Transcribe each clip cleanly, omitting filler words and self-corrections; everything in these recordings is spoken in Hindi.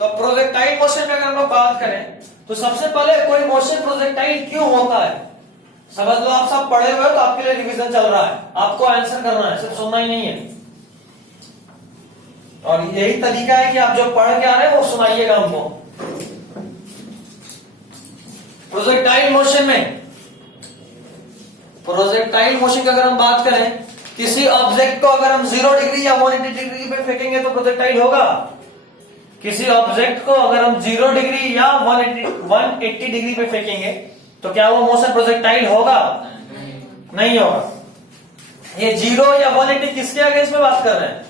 तो प्रोजेक्टाइल मोशन में अगर हम लोग बात करें तो सबसे पहले कोई मोशन प्रोजेक्टाइल क्यों होता है समझ लो। आप सब पढ़े हुए हो तो आपके लिए रिवीजन चल रहा है, आपको आंसर करना है, सिर्फ सुनना ही नहीं है। और यही तरीका है कि आप जो पढ़ के आ रहे हैं वो सुनाइएगा हमको। प्रोजेक्टाइल मोशन की अगर हम बात करें, किसी ऑब्जेक्ट को अगर हम 0 डिग्री या 180 डिग्री पे फेंकेंगे तो प्रोजेक्टाइल होगा। किसी ऑब्जेक्ट को अगर हम 0 डिग्री या 180 डिग्री पे फेंकेंगे तो क्या वो मोशन प्रोजेक्टाइल होगा? नहीं होगा। ये 0 या 180 किसके अगेंस्ट में बात कर रहे हैं?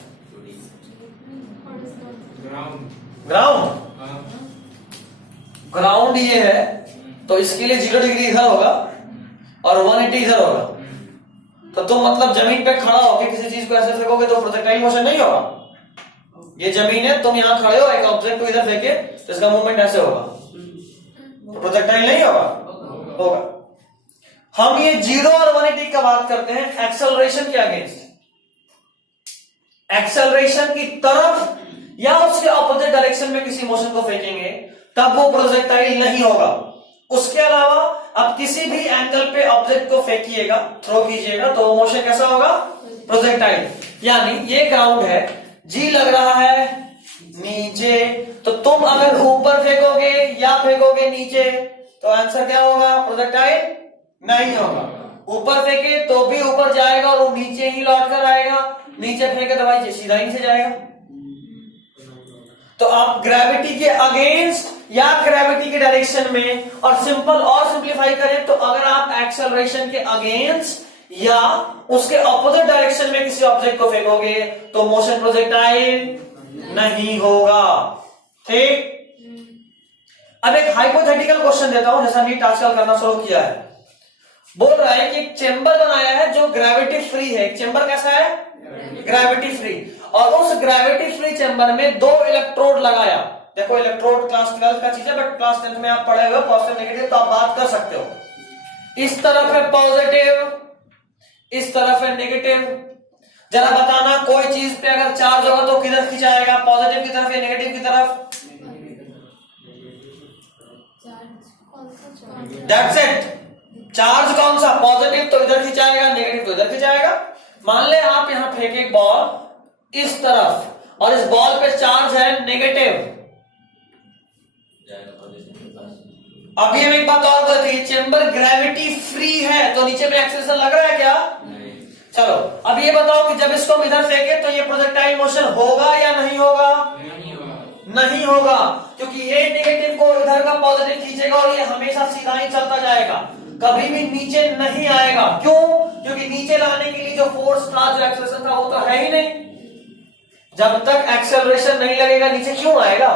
ग्राउंड ये है, तो इसके लिए 0 डिग्री इधर होगा और 180 इधर होगा। तो तुम मतलब जमीन पे खड़ा होकर किसी चीज को ऐसे फेंकोगे तो प्रोजेक्टाइल मोशन नहीं होगा। ये जमीन है, तुम यहां खड़े हो, एक ऑब्जेक्ट को इधर फेंके तो इसका मूवमेंट ऐसे होगा, तो प्रोजेक्टाइल नहीं होगा। हम ये 0 और 180 का बात करते हैं एक्सेलरेशन के अगेंस्ट, एक्सेलरेशन की तरफ या उसके ऑपोजिट डायरेक्शन में किसी मोशन को फेंकेंगे तब वो प्रोजेक्टाइल नहीं होगा। उसके अलावा आप किसी भी एंगल पे ऑब्जेक्ट को फेंकिएगा, थ्रो कीजिएगा, तो वो मोशन कैसा होगा? प्रोजेक्टाइल। यानी ये ग्राउंड है, जी लग रहा है नीचे, तो तुम अगर ऊपर फेंकोगे या फेंकोगे नीचे तो आंसर क्या होगा? प्रोजेक्टाइल नहीं होगा। ऊपर फेंके तो भी ऊपर जाएगा और वो नीचे ही लौट कर आएगा, नीचे फेंके तो भाई सीधा नीचे जाएगा। तो आप ग्रेविटी के अगेंस्ट या ग्रेविटी के डायरेक्शन में, और सिंपल और सिंप्लीफाई करें तो अगर आप एक्सेलरेशन के अगेंस्ट या उसके ऑपोजिट डायरेक्शन में किसी ऑब्जेक्ट को फेंकोगे तो मोशन प्रोजेक्टाइल नहीं होगा। ठीक। अब एक हाइपोथेटिकल क्वेश्चन देता हूं, जैसा नीट आजकल करना शुरू किया है। बोल रहा है कि एक चेंबर बनाया है जो ग्रेविटी फ्री है। एक चेंबर कैसा है? Gravity free. और उस ग्रेविटी फ्री चेंबर में 2 इलेक्ट्रोड लगाया। देखो इलेक्ट्रोड क्लास 12 का चीज है, बट क्लास 10 में आप पढ़े हुए पॉजिटिव नेगेटिव, तो आप बात कर सकते हो। इस तरफ है पॉजिटिव, इस तरफ है नेगेटिव। जरा बताना कोई चीज पे अगर चार्ज होगा तो किधर खिंचाएगा? पॉजिटिव की तरफ या नेगेटिव की तरफ? That's it. चार्ज कौन सा? पॉजिटिव तो इधर खिंचाएगा, नेगेटिव तो इधर खिंचाएगा। मान ले आप यहां फेंके एक बॉल इस तरफ और इस बॉल पे चार्ज है नेगेटिव। अभी हम एक बात और बताइए, चेंबर ग्रेविटी फ्री है तो नीचे में एक्सेलरेशन लग रहा है क्या? नहीं। चलो अब ये बताओ कि जब इसको हम इधर फेंके तो ये प्रोजेक्टाइल मोशन होगा या नहीं होगा? नहीं होगा, क्योंकि ये नेगेटिव को इधर का पॉजिटिव खींचेगा और ये हमेशा सीधा ही चलता जाएगा, कभी भी नीचे नहीं आएगा। क्यों? क्योंकि नीचे लाने के लिए जो फोर्स था, जो एक्सेलरेशन था, वो तो है ही नहीं। जब तक एक्सेलरेशन नहीं लगेगा नीचे क्यों आएगा?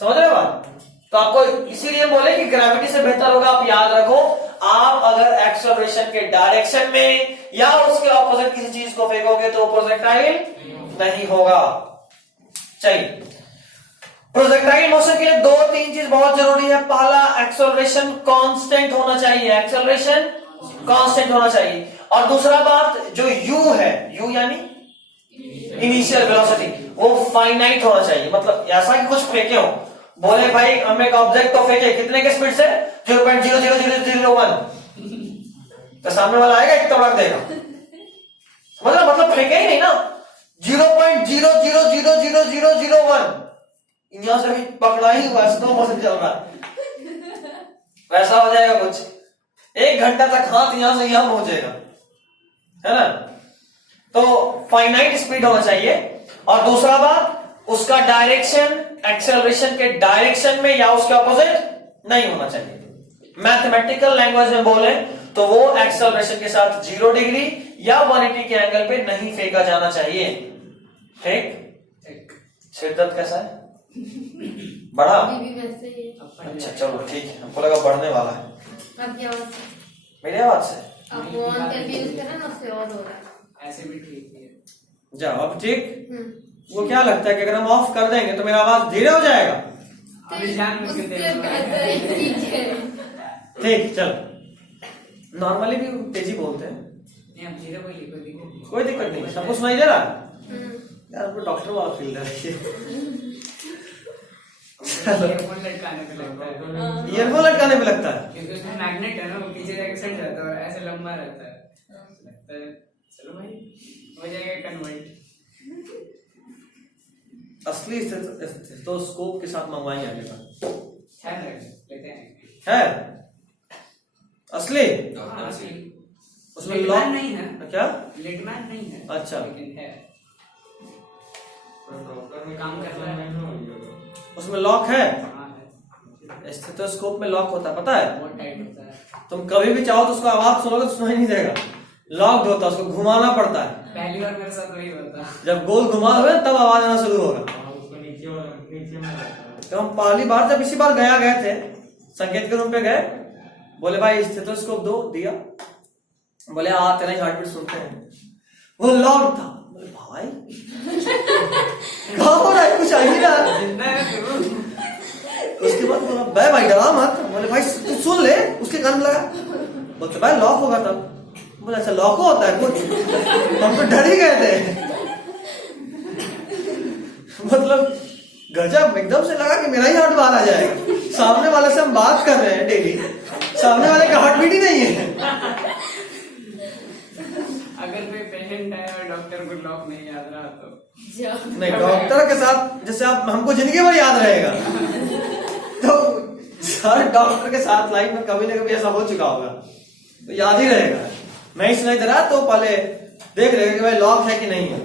समझ रहे हो बात? तो आपको इसीलिए बोले कि ग्रेविटी से बेहतर होगा आप याद रखो, आप अगर एक्सेलरेशन के डायरेक्शन में या उसके ऑपोजिट किसी चीज को फेंकोगे तो प्रोजेक्टाइल नहीं होगा। चलिए, प्रोजेक्टाइल मोशन के लिए 2-3 चीज बहुत जरूरी है। पहला, एक्सेलरेशन कांस्टेंट होना चाहिए, एक्सेलरेशन कांस्टेंट होना चाहिए। और दूसरा बात, जो u है, u यानी इनिशियल वेलोसिटी, वो फाइनाइट होना चाहिए। मतलब ऐसा कि कुछ फेंके हो, बोले भाई हम एक ऑब्जेक्ट को फेंके कितने के स्पीड से? 0.00001, तो सामने वाला आएगा एक तड़क देगा। मतलब फेंके ही नहीं ना, 0.0000001 यहां से भी पकड़ा ही हुआ, स्लो मोशन चल रहा है, वैसा हो जाएगा कुछ। 1 घंटा तक हाथ यहां से यहां पहुंचेगा, है ना? तो फाइनाइट स्पीड होना चाहिए। और दूसरा बात, उसका डायरेक्शन एक्सेलरेशन के डायरेक्शन में या उसके ऑपोजिट नहीं होना चाहिए। मैथमेटिकल लैंग्वेज में बोले तो वो एक्सेलरेशन के साथ 0 डिग्री या 180 के एंगल पे नहीं फेंका जाना चाहिए। ठीक। सिर दर्द कैसा है? बढ़ा? अच्छा चलो ठीक है, हमको लगा बढ़ने वाला है। मेरी आवाज से ऐसे भी ठीक है। जाओ अब ठीक। वो क्या लगता है कि अगर हम ऑफ कर देंगे तो मेरा आवाज धीरे हो जाएगा? ठीक, चलो नॉर्मली भी तेजी बोलते हैं, कोई दिक्कत नहीं। सब कुछ सुनाई दे रहा है यार? हमको डॉक्टर वाला फील है। ईयरफोन लटकाने पे लगता है, ईयरफोन लटकाने पे लगता है। क्योंकि उसमें मैग्नेट है ना, वो पीछे जाके सट जाता है और ऐसे लंबा रहता है, लगता है चलो भाई हो जाएगा कन्वर्ट। असली स्टेथोस्कोप के साथ मंगवाएंगे अगले बार। लेते हैं। है असली? हाँ, असली। उसमें लिटमैन लॉक नहीं है। क्या? लिटमैन नहीं है। अच्छा। लेकिन है। काम करना है। उसमें लॉक है? हाँ है। स्टेथोस्कोप में लॉक होता है, पता है? बहुत टाइट होता है। तुम कभी भी चाहो तो उसको आवाज सुनोगे तो सुनाई नहीं देगा, लॉक होता है, उसको घुमाना पड़ता है। पहली बार मेरे साथ वही होता। जब गोल घुमा दोगे तब आवाज आना शुरू होगा। तो हम पहली बार जब इसी बार गए थे, संकेत के रूम पे गए, बोले भाई स्टेथोस्कोप दो, दिया, बोले हाँ तेरा ही हार्ट बीट सुनते हैं। वो लॉक था, बोले भाई कहाँ हो रहा है, कुछ आ ही रहा है। जिंदा है तो। उसके बाद बोला भाई भाई डरा मत, बोले भाई तू सुन ले, उसके कान में लगा, बोलते भाई लॉक होगा तब, बोले अच्छा लॉक होता है कुछ, हम तो डर ही गए थे। मतलब गजब, एकदम से लगा कि मेरा ही हार्ट बाहर आ जाएगा। सामने वाले से हम बात कर रहे हैं डेली, सामने वाले का हार्ट बीट ही नहीं है। अगर कोई पेशेंट है और डॉक्टर को लॉक नहीं याद रहा तो नहीं, डॉक्टर के साथ जैसे आप हमको जिंदगी भर याद रहेगा, तो हर डॉक्टर के साथ लाइफ में कभी ना कभी ऐसा हो चुका होगा, तो याद ही रहेगा। नहीं सुनाई दे रहा तो पहले देख रहे कि भाई लॉक है कि नहीं है।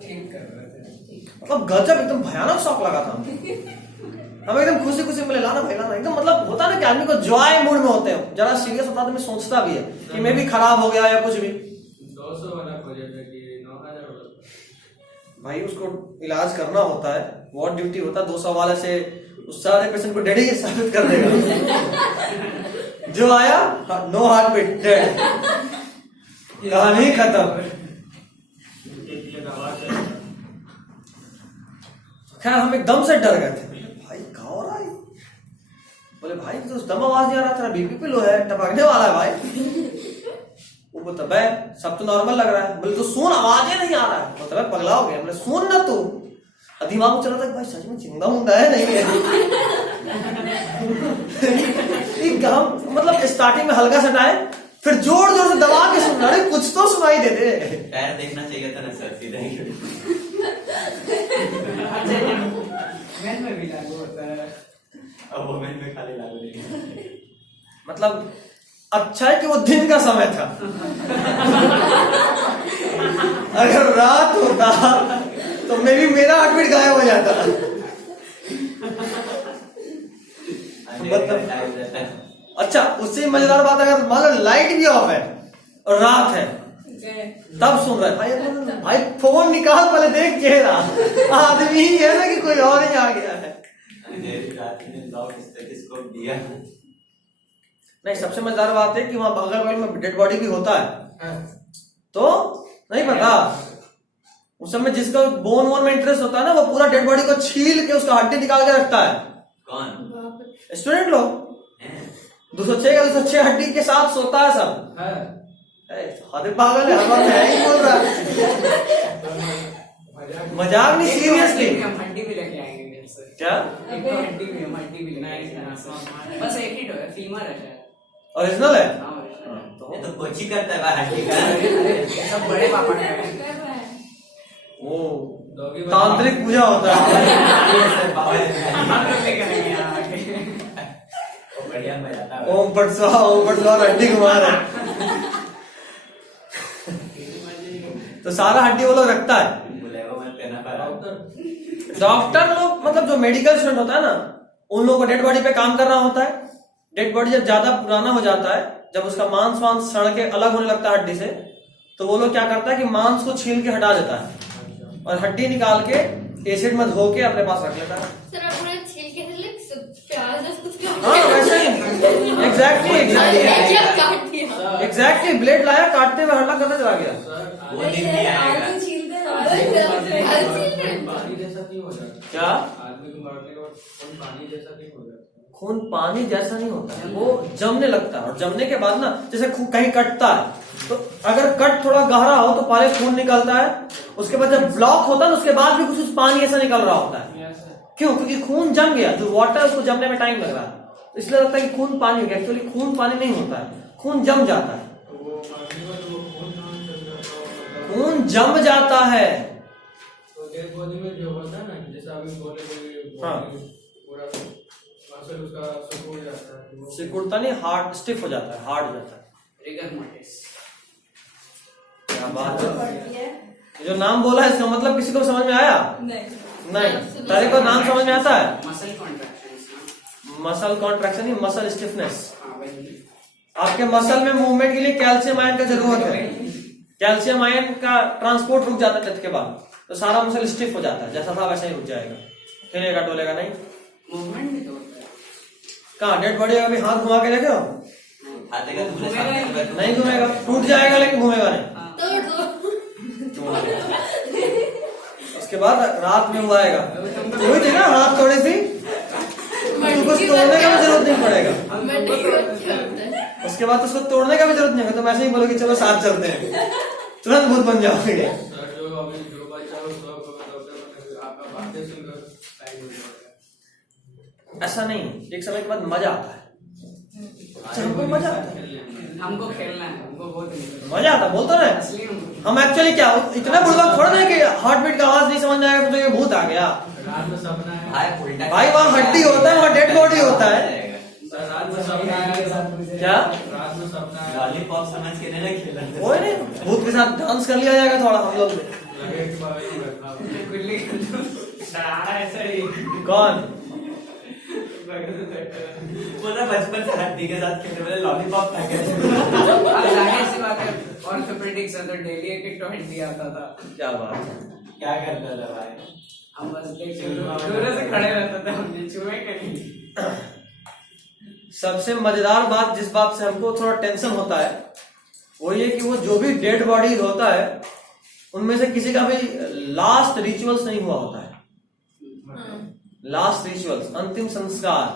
ठीक कर रहे थे। मतलब गजब, एकदम भयानक शौक लगा था हमें, एकदम खुशी खुशी बोले लाना भाई लाना, एकदम मतलब होता है ना कि आदमी को जॉय मूड में होते हो, जरा सीरियस होता तो मैं सोचता भी है कि मैं भी खराब हो गया या कुछ भी। 200 वाला खोजा था कि 9000 वाला। भाई उसको इलाज करना होता है, वार्ड ड्यूटी होता है, 200 वाले से उस सारे पेशेंट को डेड ही साबित कर देगा। जो आया नो हार्ट बीट, डेड, कहानी खत्म। खैर हम एकदम से डर गए थे, भाई क्या हो रहा है, बोले भाई तो दम आवाज नहीं आ रहा, तेरा बीपी पे लो है, टपकने वाला है भाई। वो बोलता भाई सब तो नॉर्मल लग रहा है, बोले तो सुन आवाज ही नहीं आ रहा है, बोलता भाई पगला हो गया, बोले सुन ना तू, दिमाग में चल रहा था भाई सच में जिंदा मुंदा है नहीं है। मतलब स्टार्टिंग में हल्का सटाए, फिर जोर जोर से दबा के सुन रहा, कुछ तो सुनाई दे दे। टायर देखना चाहिए था ना सर, सीधा ही। मैन में भी लागू होता है। अब वो मैन में खाली लागू नहीं। मतलब अच्छा है कि वो दिन का समय था, अगर रात होता तो मे भी मेरा हार्ट बीट गायब हो जाता। मतलब अच्छा, उससे मजेदार बात अगर मान लो लाइट भी ऑफ है और रात है तब सुन रहा है भाई, भाई फोन निकाल पहले देख चेहरा, आदमी ही है ना कि कोई और ही आ गया है। लॉक स्टेथोस्कोप दिया। नहीं, सबसे मजेदार बात है कि वहां बगल बगल में डेड बॉडी भी होता है, तो नहीं पता उस समय जिसका बोन वोन में इंटरेस्ट होता है ना, वो पूरा डेड बॉडी को छील के उसका हड्डी निकाल के रखता है। कौन? स्टूडेंट लोग 206 का 206 हड्डी के साथ सोता है सब। अरे पागल है, हमारे है ही बोल रहा है, मजाक नहीं, सीरियसली। हम हड्डी भी लेके आएंगे घर से। क्या? एक तो हड्डी भी, हम हड्डी भी लेके आएंगे। बस एक ही तो है, फीमर है शायद। ओरिजिनल है? हाँ, original है। ये तो कोची करता है भाई हड्डी का। ये सब बड़े पापा का है। वो तांत्रिक पूजा होता है। हम लोग लेके आएंगे यहाँ आके। वो बढ़िया मजा आता है। ओम पट स्वाहा, ओम पट स्वाहा, हड्डी घुमा रहे। तो सारा हड्डी वो लोग रखता है। डॉक्टर लोग मतलब जो मेडिकल स्टूडेंट होता है ना, उन लोगों को डेड बॉडी पे काम करना होता है। डेड बॉडी जब ज्यादा पुराना हो जाता है, जब उसका मांस वांस सड़ के अलग होने लगता है हड्डी से, तो वो लोग क्या करता है कि मांस को छील के हटा देता है और हड्डी निकाल के एसिड में धो के अपने पास रख लेता है। सर अपना छील के प्याज कुछ हाँ वैसे एग्जैक्टली ब्लेड लाया, काटते हुए हल्ला करने चला गया। वो दिन नहीं आएगा। पानी जैसा क्यों हो जाता है? क्या? आदमी को मारने के बाद खून पानी जैसा क्यों हो जाता है? खून पानी जैसा नहीं होता है, वो जमने लगता है और जमने के बाद ना जैसे कहीं कटता है, तो अगर कट थोड़ा गहरा हो तो पहले खून निकलता है, उसके बाद जब ब्लॉक होता है ना उसके बाद भी कुछ पानी ऐसा निकल रहा होता है, क्यों? क्योंकि खून जम गया, जो वाटर उसको जमने में टाइम लग रहा है, तो इसलिए लगता है कि खून पानी हो गया। एक्चुअली खून पानी नहीं होता है, खून जम जाता है। खून जम जाता है। तो डेड बॉडी में जो होता है ना, जैसे अभी बोले कि हाँ। पूरा मसल उसका सिकुड़ जाता है, वो सिकुड़ता नहीं, हार्ड स्टिफ हो जाता है, हार्ड हो जाता है। Rigor mortis. क्या बात है। जो नाम बोला है इसका मतलब किसी को समझ में आया? नहीं। तारे को नाम समझ में आता है? Muscle contractions. मसल कॉन्ट्रैक्शन नहीं, मसल स्टिफनेस। हाँ वही। आपके मसल में मूवमेंट के लिए कैल्शियम आयन का जरूरत है। कैल्शियम आयन का ट्रांसपोर्ट रुक जाता है डेथ के बाद, तो सारा मसल स्टिफ हो जाता है, जैसा था वैसा ही रुक जाएगा, हिलेगा डोलेगा नहीं। मूवमेंट भी तो होता है। कहाँ डेड बॉडी अभी हाथ घुमा के देखे हो? हाथ का दूसरे साथ में नहीं घूमेगा, टूट जाएगा लेकिन घूमेगा नहीं। तोड़ दो। उसके बाद रात में वो आएगा, हुई थी ना हाथ थोड़ी सी, तुमको तोड़ने का भी जरूरत नहीं पड़ेगा। मंडी का क्या होता है? उसके बाद तो उसको तोड़ने का भी जरूरत नहीं होगा, तुम ऐसे ही बोलोगे चलो साथ चलते हैं, तुरंत भूत बन जाओगे। सर जो अभी जो बच्चा उसको आपका बातें सुनकर टाइम हो जाएगा। ऐसा नहीं, एक समय के बाद मजा आता है। अच्छा, हमको मजा आता है, हमको खेलना है, हमको बहुत मजा आता है, बोलते ना असली हमको। हम एक्चुअली क्या इतना बुढ़वा थोड़ा ना कि हार्ट बीट का आवाज नहीं समझ में आएगा तो ये भूत आ गया। रात में सपना है भाई उल्टा भाई वहाँ हड्डी होता है, वहाँ डेड बॉडी होता है। सर, रात में सपना है क्या? रात में सपना है लॉलीपॉप समझ के नहीं खेला कोई नहीं, भूत के साथ डांस कर लिया जाएगा थोड़ा हम लोग। लगे कि बाबा ये रखा हुआ। गुल्ली डराना ऐसा ही। कौन? वो ना बचपन से हड्डी के साथ खेलने वाले लॉलीपॉप खा के अब जाहिर सी बात है, ऑर्थोपेडिक्स है तो डेली एक एक हड्डी आता था। क्या बात है। क्या करता था भाई? हम बस देख के दूर से खड़े रहते थे, हमने छुए के नहीं। सबसे मजेदार बात जिस बात से हमको थोड़ा टेंशन होता है वो ये कि वो जो भी डेड बॉडी होता है उनमें से किसी का भी लास्ट रिचुअल्स नहीं हुआ होता है। लास्ट रिचुअल्स, अंतिम संस्कार।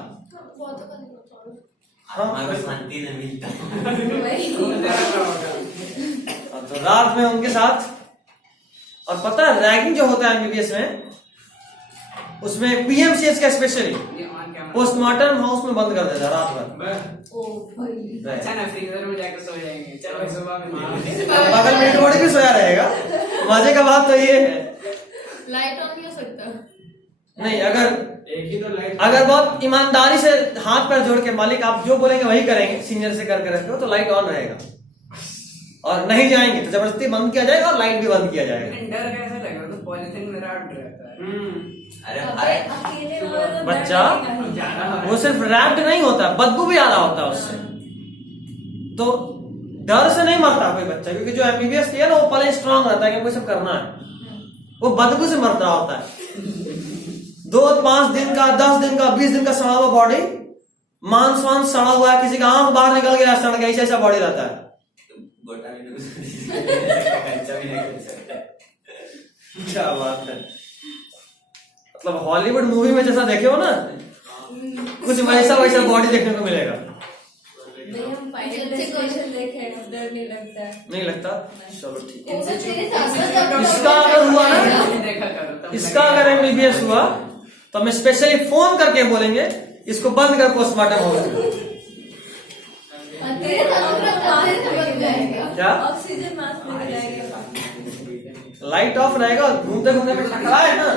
हाँ, हमारा शांति नहीं मिलता। तो रात में उनके साथ, और पता है रैगिंग जो होता है एमबीबीएस में, उसमें पीएमसीएच का स्पेशली पोस्टमार्टम हाउस में बंद कर देता है रात भर। अच्छा ना, फ्रीजर में जाकर सो जाएंगे, चलो सुबह में बगल में बॉडी भी सोया रहेगा। मजे का बात तो ये है, लाइट ऑन नहीं हो सकता। नहीं अगर एक ही तो लाइट अगर बहुत ईमानदारी से हाथ पैर जोड़ के मालिक आप जो बोलेंगे वही करेंगे, सीनियर से करके रखो तो लाइट ऑन रहेगा, और नहीं जाएंगे तो जबरदस्ती बंद किया जाएगा और लाइट भी बंद किया जाएगा। लेकिन डर कैसा लग रहा है, तो पॉलिथीन में रैप्ड रहता है। अरे भाई अकेले रहो तो बच्चा वो सिर्फ रैप्ड नहीं होता, बदबू भी आ रहा होता है उससे, तो डर से नहीं मरता कोई बच्चा, क्योंकि जो एमबीबीएस किया ना वो पहले स्ट्रांग रहता है कि मुझे सब करना है, वो बदबू से मर रहा होता है। 2-5 दिन का, 10 दिन का, 20 दिन का सड़ा हुआ बॉडी, मांस वांस सड़ा हुआ है, किसी का आंख बाहर निकल गया सड़ गया, ऐसा बॉडी रहता है। गोटा भी नहीं कर सकता। क्या बात है। मतलब हॉलीवुड मूवी में जैसा देखे हो ना, कुछ वैसा वैसा बॉडी देखने को मिलेगा। हम फाइनल डेस्टिनेशन देखे, डर नहीं लगता है। नहीं लगता? चलो ठीक है। इनसे तेरे साथ इसका अगर हुआ ना, देखा करो तब इसका अगर एमबीबीएस हुआ तो हम स्पेशली फोन करके बोलेंगे इसको बंद कर, पोस्टमार्टम होगा। तेरे साथ बन जाएगा। क्या? ऑक्सीजन मास्क लग जाएगा। लाइट ऑफ रहेगा, घूमते घूमते में टकरा है ना,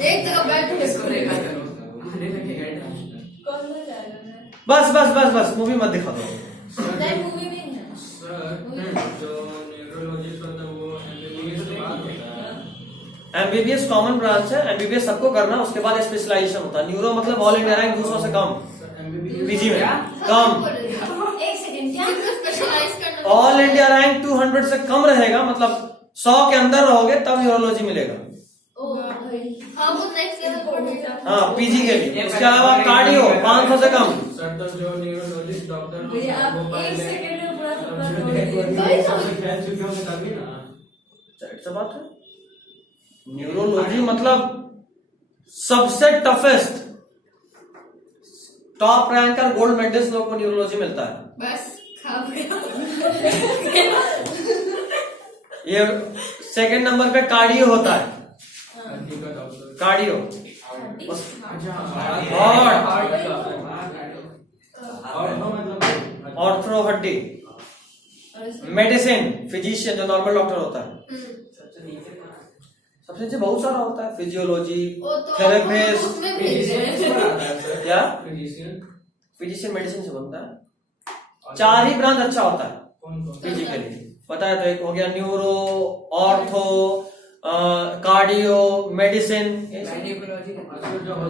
एक जगह बैठ के इसको देखा करो, आने लगेगा डर। कौन सा जाएगा मैं? बस बस बस बस मूवी मत दिखा दो। नहीं, मूवी में है। सर जो न्यूरोलॉजिस्ट होता है वो एमबीबीएस से बात होता है। एमबीबीएस कॉमन ब्रांच है, एमबीबीएस सबको करना, उसके बाद स्पेशलाइजेशन होता है। न्यूरो मतलब ऑल इंडिया रैंक 200 से कम, पीजी में कम। एक सेकंड, क्या? स्पेशलाइज करना। ऑल इंडिया रैंक 200 से कम रहेगा, मतलब 100 के अंदर रहोगे तब न्यूरोलॉजी मिलेगा। ओ भाई, हाँ वो नेक्स्ट लेवल पढ़ेगा। हाँ पीजी के लिए। उसके अलावा कार्डियो 500 से कम। सर तो जो न्यूरोलॉजिस्ट डॉक्टर भैया आप वो एक पहले सेकंड में पूरा सपना जो बोल डेड दिए। बॉडी से फैल चुके होंगे तभी ना। जाहिर सी बात है, न्यूरोलॉजी मतलब सबसे toughest, top ranker gold medalist लोगों को न्यूरोलॉजी मिलता है। बस खा गया। ये सेकंड नंबर पे कार्डियो होता है, ठीक है डॉक्टर। कार्डियो। और नो मतलब ऑर्थो हड्डी, मेडिसिन फिजिशियन जो नॉर्मल डॉक्टर होता है, सबसे नीचे बहुत सारा होता है, फिजियोलॉजी, वो तो थेरेपिस्ट, उसमें भेज रहे हैं। क्या फिजिशियन फिजिशियन मेडिसिन से बनता है। 4 ही ब्रांच अच्छा होता है कौन कौन फिजिकली, पता है तो एक हो गया neuro, ortho, cardio, medicine, gynaecology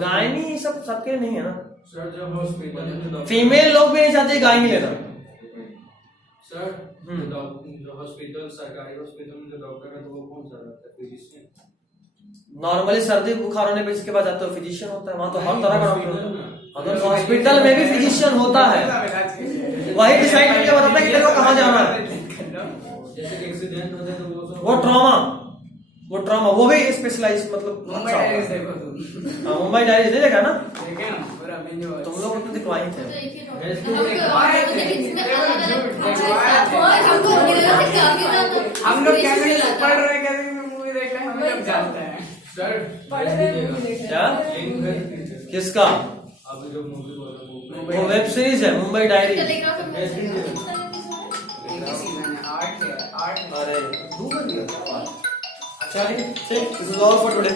gynae सब सबके नहीं है ना। सर जो हॉस्पिटल में जो डॉक्टर फीमेल लोग भी नहीं चाहते गायनी लेना। सर जो हॉस्पिटल सरकारी हॉस्पिटल में जो डॉक्टर है तो वो कौन सा रहता है? फिजिशियन। नॉर्मली सर्दी बुखार होने पे जिसके पास जाते हो फिजिशियन होता है, वहां तो हर तरह का डॉक्टर, अगर हॉस्पिटल में भी फिजिशियन होता है, वही डिसाइड करके बताता है कि तेरे को कहाँ जाना है। जैसे कि एक्सीडेंट होता है तो वो सब वो ट्रॉमा वो भी स्पेशलाइज मतलब मुंबई अच्छा डायरीज होता है। देखो तुम, हाँ, मुंबई डायरीज नहीं देखा ना देखे ना पूरा बिंजो। तुम लोग तो दिखवाई थे। तो एक ही डॉक्टर Yes, हमको लेकिन इसने अलग-अलग हमको मिला है काफी ज्यादा। हम लोग कैसे पढ़ रहे कैसे मूवी देख रहे हैं हम लोग जानते हैं। सर पढ़ रहे हैं movie देख रहे हैं। क्या लिंक कर दीजिए। किसका? अभी जो मूवी बोल रहे हैं वो वेब सीरीज है मुंबई डायरी। टेलीग्राफ में एक ही सीजन है, 8 है, 8 अरे 2 कर दिया। चलिए ठीक, this is all for today.